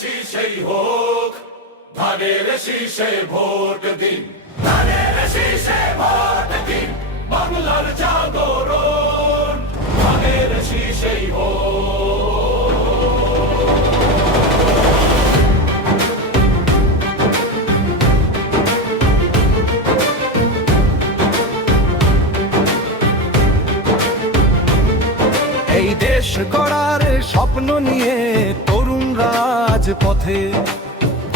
শীষেই হোক ধানের শীষে ভোট দিন। ধানের শীষে ভোট দিন বাংলার এই দেশ করার স্বপ্ন নিয়ে তরুণ রাজপথে।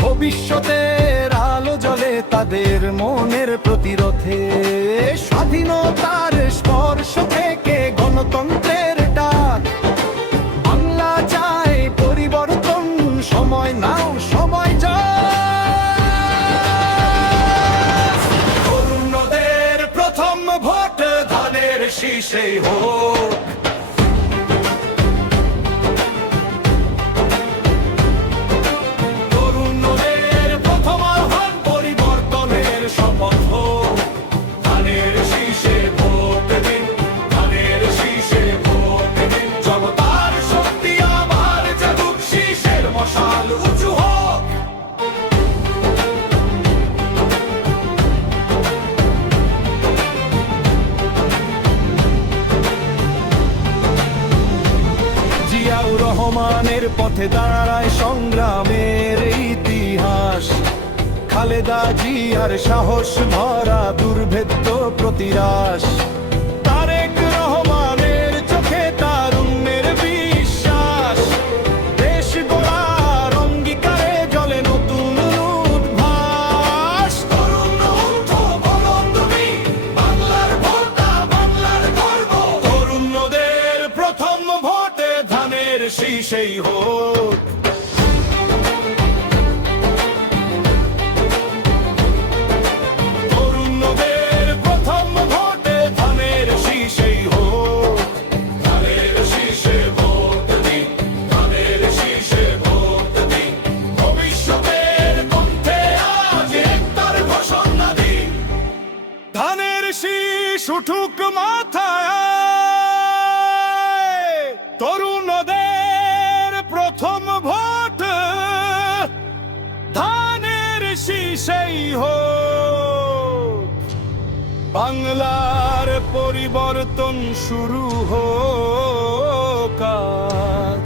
ভবিষ্যতের আলো জ্বলে তাদের মনের প্রতিরথে স্বাধীনতার স্পর্শ থেকে গণতন্ত্রের ডাক। বাংলা চায় পরিবর্তন, সময় নাও, সময় তরুণদের প্রথম ভোট ধানের শীষে হোক। রহমানের পথে দাঁড়ায় সংগ্রামের ইতিহাস। খালেদা জিয়ার সাহস ভরা দুর্ভেদ্য প্রতিরাস। একটার ঘোষণা দিন। ধানের শীষ মাথায়। সেই হোক। বাংলার পরিবর্তন শুরু হোক কাজ